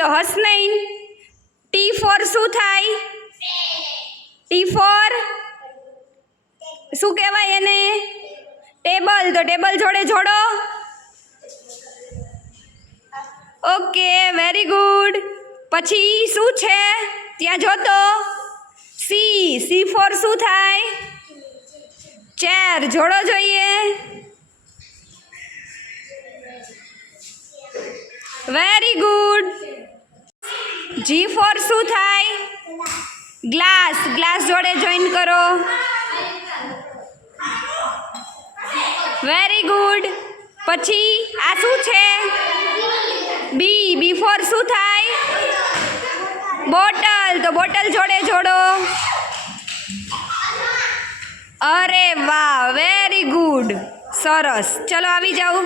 બોલો હસનૈન. T four શું થાય? ટી ફોર શું કહેવાય એને? ટેબલ. તો ટેબલ જોડે જોડો. Okay, very good. પછી શું છે ત્યાં જોતો? સી. સી ફોર શું થાય? ચેર. જોડો જોઈએ. Very good. જી ફોર શું થાય? ગ્લાસ. ગ્લાસ જોડે જોઈન કરો. Very good. પછી આ શું છે? બી. બી ફોર શું થાય? બોટલ. તો બોટલ જોડે જોડો. અરે વાહ, વેરી ગુડ, સરસ. ચલો આવી જાઓ.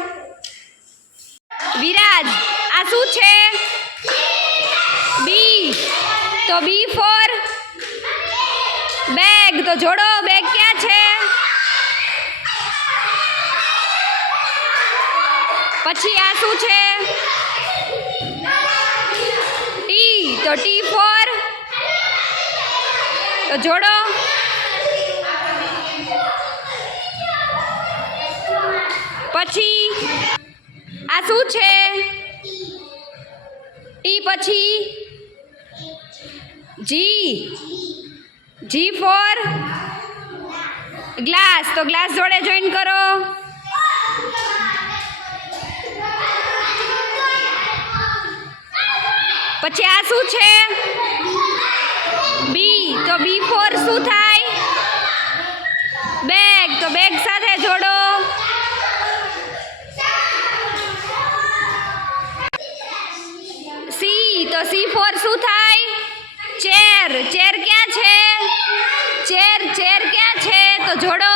વિરાજ, આ શું છે? બી. તો બી ફોર બેગ. તો જોડો. બેગ ક્યાં છે? પછી આ શું છે? ટી. તો ટી ફોર તો જોડો. પછી આ શું છે? ટી. પછી જી. જી ફોર ગ્લાસ. તો ગ્લાસ જોડે જોઈન કરો. પછી આ શું છે? બી. તો બી ફોર શું થાય? બેગ. તો બેગ સાથે જોડો. સી. તો સી ફોર શું થાય? ચેર. ચેર ક્યાં છે? ચેર. ચેર ક્યાં છે? તો જોડો.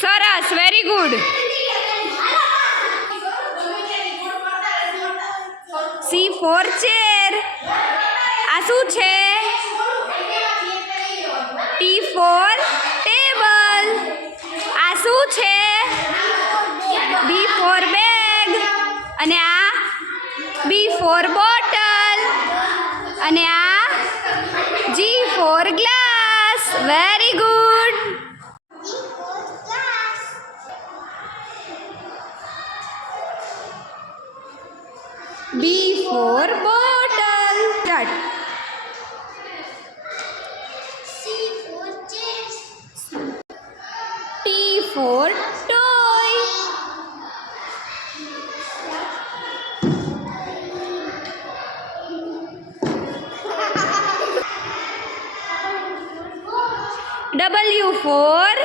સરસ, very good. C for chair. આ શું છે? T for table. આ શું છે? B for bag. અને આ બી ફોર બોટલ. અને આ G for glass. Very good. B for bottle. Start. T for toy. W four